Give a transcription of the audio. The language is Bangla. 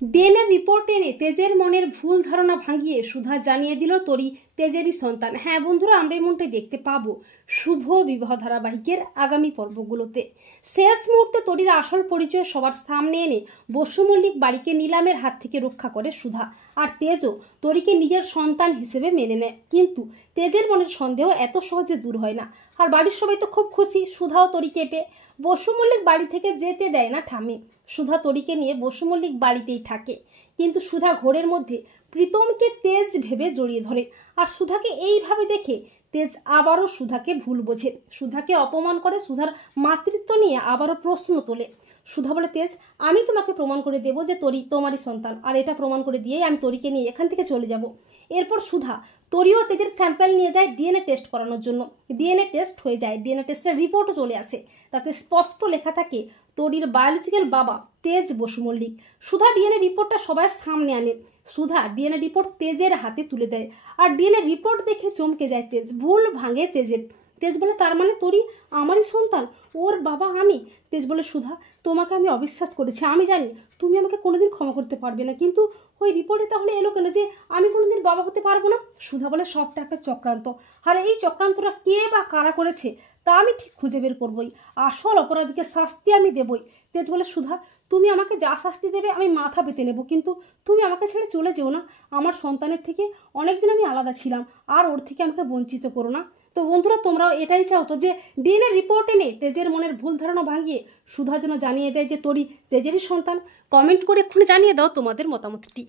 ডিএনএ রিপোর্ট এনে তেজের মনের ভুল ধারণা ভাঙিয়ে সুধা জানিয়ে দিল তরি তেজেরই সন্তান। হ্যাঁ বন্ধুরা, আমরা এমনটাই দেখতে পাবো শুভ বিবাহ ধারাবাহিকের আগামী পর্বগুলোতে। শেষ মুহূর্তে তরির আসল পরিচয় সবার সামনে এনে বসু মল্লিক বাড়িকে নিলামের হাত থেকে রক্ষা করে সুধা, আর তেজও তরিকে নিজের সন্তান হিসেবে মেনে নেয়। কিন্তু তেজের মনের সন্দেহ এত সহজে দূর হয় না, আর বাড়ির সবাই তো খুব খুশি সুধাও তরিকে পেয়ে। বসু মল্লিক বাড়ি থেকে যেতে দেয় না ঠাম্মি। সুধা তরিকে নিয়ে বসু মল্লিক বাড়িতেই থাকে, কিন্তু সুধা ঘোরের মধ্যে প্রীতমকে তেজ ভেবে জড়িয়ে ধরে। আর সুধাকে এইভাবে দেখে তেজ আবারও সুধাকে ভুল বোঝে, সুধাকে অপমান করে, সুধার মাতৃত্ব নিয়ে আবারও প্রশ্ন তোলে। সুধা বলে, তেজ আমি তোমাকে প্রমাণ করে দেবো যে তরি তোমারই সন্তান, আর এটা প্রমাণ করে দিয়েই আমি তরিকে নিয়ে এখান থেকে চলে যাব। এরপর সুধা তরিও তেজের স্যাম্পল নিয়ে যায় ডিএনএ টেস্ট করানোর জন্য। ডিএনএ টেস্ট হয়ে যায়, ডিএনএ টেস্টের রিপোর্টও চলে আসে, তাতে স্পষ্ট লেখা থাকে তরির বায়োলজিক্যাল বাবা তেজ বসু মল্লিক। সুধা ডিএনএ রিপোর্টটা সবার সামনে আনে। সুধা ডিএনএ রিপোর্ট তেজের হাতে তুলে দেয়, আর ডিএনএ রিপোর্ট দেখে চমকে যায় তেজ, ভুল ভাঙে তেজের। তেজ বলে, তার মানে তরি আমারই সন্তান, ওর বাবা আমি। তেজ বলে, সুধা তোমাকে আমি অবিশ্বাস করেছি, আমি জানি তুমি আমাকে কোনোদিন ক্ষমা করতে পারবে না, কিন্তু ওই রিপোর্টে তাহলে এলো কেন যে আমি কোনোদিন বাবা হতে পারবো না? সুধা বলে, সবটা একটা চক্রান্ত, আর এই চক্রান্তটা কে বা কারা করেছে তা আমি ঠিক খুঁজে বের করবই, আসল অপরাধীকে শাস্তি আমি দেবই। তেজ বলে, সুধা তুমি আমাকে যা শাস্তি দেবে আমি মাথা পেতে নেব, কিন্তু তুমি আমাকে ছেড়ে চলে যেও না। আমার সন্তানের থেকে অনেকদিন আমি আলাদা ছিলাম, আর ওর থেকে আমাকে বঞ্চিত করো না। তো বন্ধুরা, তোমরাও এটাই চাও তো যে ডিএনএ রিপোর্ট এনে তেজের মনের ভুল ধারণা ভাঙিয়ে সুধার জন্য জানিয়ে দেয় যে তরি তেজেরই সন্তান? কমেন্ট করে এক্ষুনি জানিয়ে দাও তোমাদের মতামতটি।